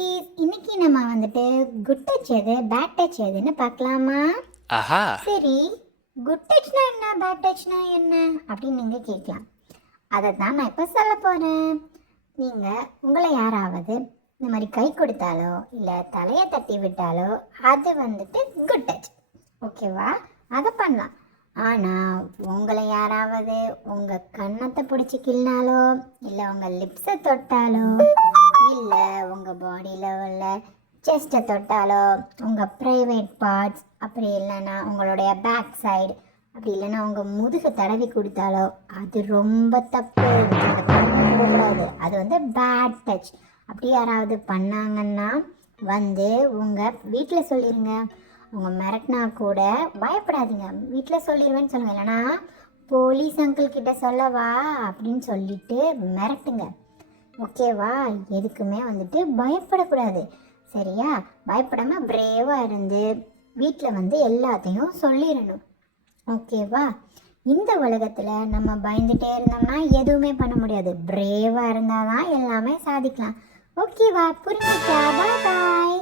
குட்டீஸ், இன்னைக்கு நம்ம வந்துட்டு குட் டச் எது பேட் டச் எதுன்னு பார்க்கலாமா? ஆஹா. சரி, குட் டச்னா என்ன, பேட் டச்னா என்ன அப்படின்னு நீங்கள் கேட்கலாம். அதை தான் நான் இப்போ சொல்ல போகிறேன். நீங்கள் உங்களை யாராவது இந்த மாதிரி கை கொடுத்தாலோ இல்லை தலையை தட்டி விட்டாலோ அது வந்துட்டு குட் டச், ஓகேவா? அதை பண்ணலாம். ஆனால் உங்களை யாராவது உங்கள் கன்னத்தை பிடிச்சி கிள்னாலோ இல்லை உங்கள் லிப்ஸை தொட்டாலோ இல்லை உங்கள் பாடியில் உள்ள செஸ்ட்டை தொட்டாலோ உங்கள் ப்ரைவேட் பார்ட்ஸ், அப்படி இல்லைன்னா உங்களுடைய பேக் சைடு, அப்படி இல்லைன்னா உங்கள் முதுகை தடவி கொடுத்தாலோ அது ரொம்ப தப்பு. அதை பண்ணக்கூடாது. அது வந்து பேட் டச். அப்படி யாராவது பண்ணாங்கன்னா உங்கள் வீட்டில் சொல்லிடுங்க. உங்கள் மிரட்டினா கூட பயப்படாதீங்க, வீட்டில் சொல்லிடுவேன்னு சொல்லுங்கள். இல்லைனா போலீஸ் அங்கிள் கிட்ட சொல்லவா அப்படின்னு சொல்லிட்டு மிரட்டுங்க, ஓகேவா? எதுக்குமே வந்துட்டு பயப்படக்கூடாது, சரியா? பயப்படாமல் பிரேவாக இருந்து வீட்டில் எல்லாத்தையும் சொல்லிடணும், ஓகேவா? இந்த உலகத்தில் நம்ம பயந்துட்டே இருந்தோம்னா எதுவுமே பண்ண முடியாது. பிரேவாக இருந்தால் தான் எல்லாமே சாதிக்கலாம், ஓகேவா? புரிஞ்சுச்சா? பாய் பாய்.